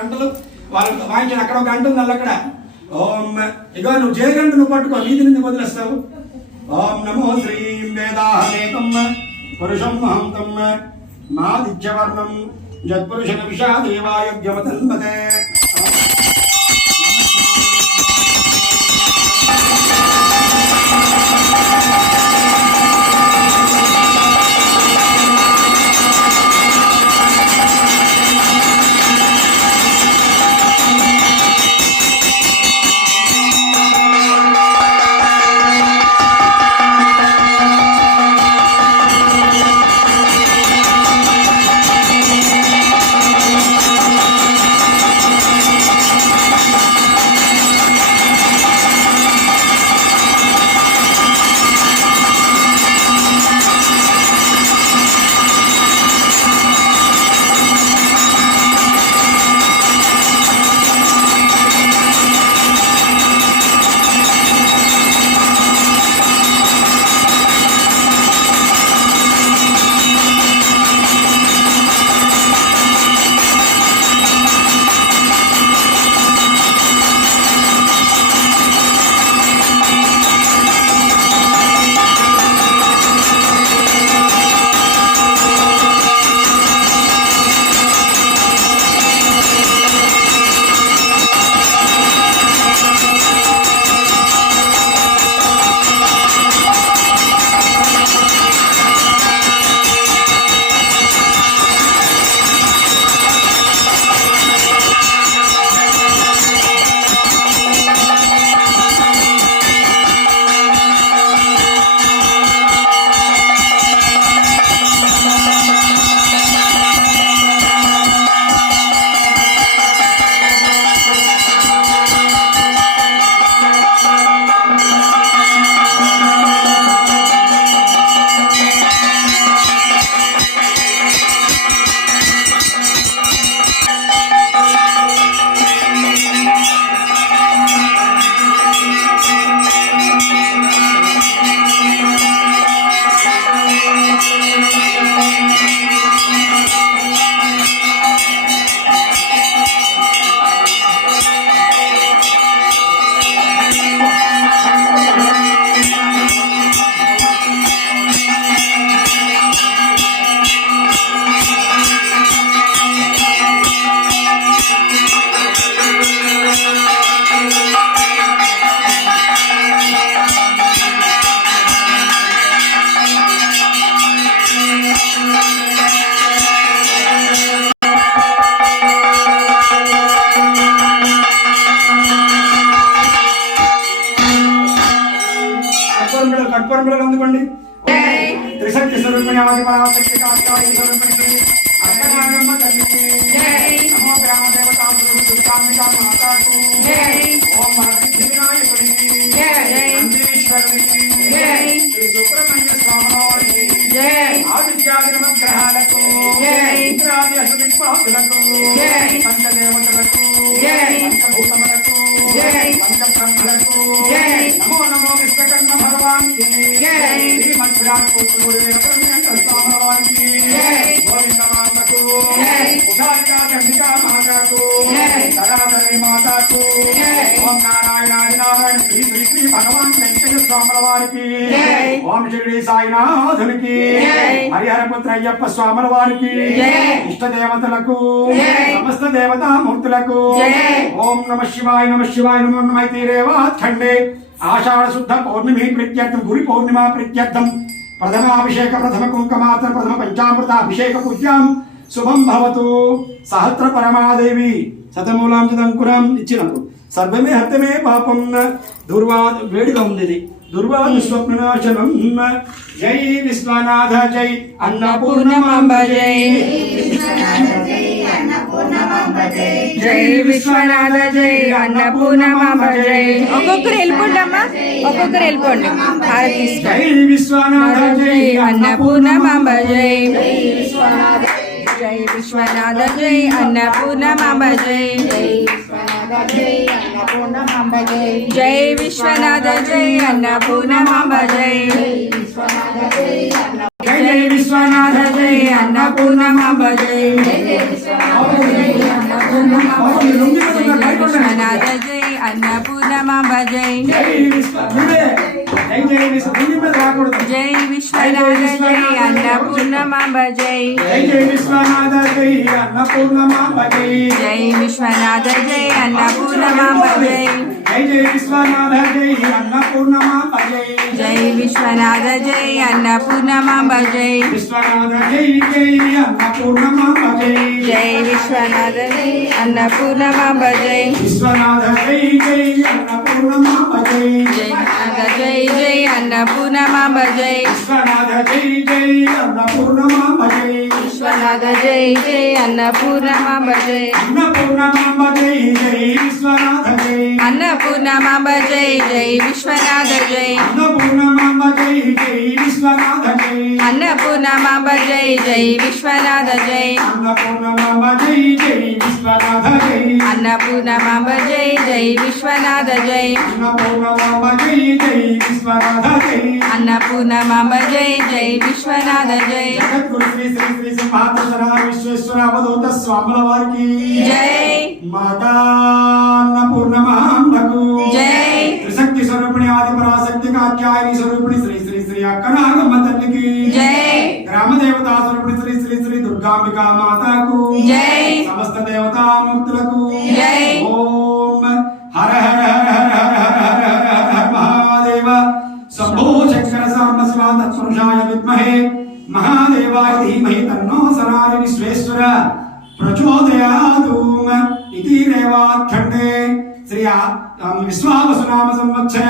గంటలు. వాళ్ళకి వాయించిన అక్కడ ఒక గంట ఉంది అక్కడ? ఓం ఇగో నువ్వు జయగంట నువ్వు పట్టుకో నీతి నుండి వదిలేస్తావు. ఓం నమో శ్రీం వేదాహనేకం పురుషం మహంతం మాదిత్యవర్ణం. జత్పురుష విషాదేవాయోగ్యమతన్మతే. బిళ్ళలు అందుకోండి త్రిశక్తి స్వరూపిణి ఆది పరాశక్తి కాళికాయి స్వరూపిణి శ్రీ అక్కనాగమ్మ తల్లికి. నమో గ్రామ దేవతాంబులు దుర్గాంబికా మాతాకు ఓం మహసిద్ధి వినాయకుడికి నందీశ్వరుడికి శ్రీ సుబ్రహ్మణ్య స్వామివారికి ఆదిత్యాది నవగ్రహాలకు ఇంద్రాది అశ్వదిక్పాదులకు పంచదేవతలకు. పంచభూతములకు. పంచబ్రహ్మలకు నమో నమో విశ్వకర్మ భగవాన్కి. శ్రీమద్విరాట్ పుత్రుడు స్వామివారికి గోవింద మాతకు ఉషారికా చండికా మాతకు సరాధరి మాతకు ఓం నారాయణాది నారాయణ శ్రీ శ్రీ శ్రీ భగవాన్ వెంకట స్వాముల వారికి ఓం షిరిడి సాయినాథునికి హరిహరపుత్ర అయ్యప్ప స్వాముల వారికి ఇష్ట దేవతలకు సమస్త దేవతామూర్తులకు ఓం నమ శివాయ నమ శివాయ నమో నమైతీరేవాఖండే ఆషాఢ శుద్ధ పౌర్ణమి ప్రీత్యర్థం గురి పౌర్ణిమ ప్రీత్యర్థం ప్రథమాభిషేక ప్రథమ కుంకుమాత్ర ప్రథమ పంచామృత అభిషేక పూజ్యాం శుభం భవతు. సహస్ర పరమాదేవి. శతమూలాం చదంకురం ఇచ్చినప్పుడు. సర్వమే హత్యమే పాపం. దుర్వా వేడిగా ఉంది ఇది దుర్వాదు స్వప్ననాశనం జై విశ్వనాథ జై. అన్నపూర్ణమాంబ జై. జై విశ్వనాథ జై. అన్నపూర్ణమాంబ జై. ఒక్కొక్కరు వెళ్ళిపోండి అమ్మా ఒక్కొక్కరు వెళ్ళిపోండి. జై విశ్వనాథ జై. అన్నపూర్ణమాంబ జై. జై విశ్వనాథ జై అన్నపూర్ణమాంబ జై జై విశ్వనాథ జై అన్నపూర్ణమాంబ జై జై విశ్వనాథ జై అన్నపూర్ణమాంబ జై విశ్వనాథ జై అన్నపూర్ణమాంబ జై జై విశ్వ నువ్వే. జై జై విశ్వ నువ్వు మీద రాకూడదు జై విశ్వనాథ జై అన్నపూర్ణమాంబ జై జై జై విశ్వనాథ జై అన్నపూర్ణమాంబ జై జై విశ్వనాథ జై అన్నపూర్ణమాంబ జై జై జై విశ్వనాథ జై అన్నపూర్ణమాంబ జై జై విశ్వనాథ జై అన్నపూర్ణమాంబ జై విశ్వనాథ జై జై అన్నపూర్ణమాంబ జై జై విశ్వనాథ జై అన్నపూర్ణమాంబ జై విశ్వనాథ జై జై అన్నపూర్ణమాంబ మామ జై విశ్వనాథ జై జై అన్నపూర్ణ మామ జై విశ్వనాథ జై జై అన్నపూర్ణ మామ జై అన్నపూర్ణ మామ జై. జై విశ్వనాథ జై. అన్నపూర్ణ మామ జై జై విశ్వనాథ జై. అన్నపూర్ణ జై జై విశ్వనాథ జై. అన్నపూర్ణ జై జై విశ్వనాథ జై జై జై విశ్వనాథ జై. జై జై విశ్వనాథ జై. జగద్గురు శ్రీ శ్రీ శ్రీ సింహాద్ర విశ్వేశ్వర అవధూత స్వాముల వారికి జై. మాతా జై. త్రిశక్తి స్వరూపిణి ఆది పరాశక్తి కాత్యాయని స్వరూపిణి శ్రీ శ్రీ శ్రీ అక్కనాగమ్మ దుర్గాంబిక మాతాకు జై సమస్త దేవతా మూర్తులకు జై ఓం హర హర హర హర హర హర హర హర హర మహాదేవ శంభో శంకర సాంబ శివ తత్పురుషాయ విద్మహే మహాదేవాయ ధీమహి తన్నో సనారి విశ్వేశ్వర ప్రచోదయాదు ఇతి రేవాఖండే శ్రీ విశ్వావసునామ సంవత్సర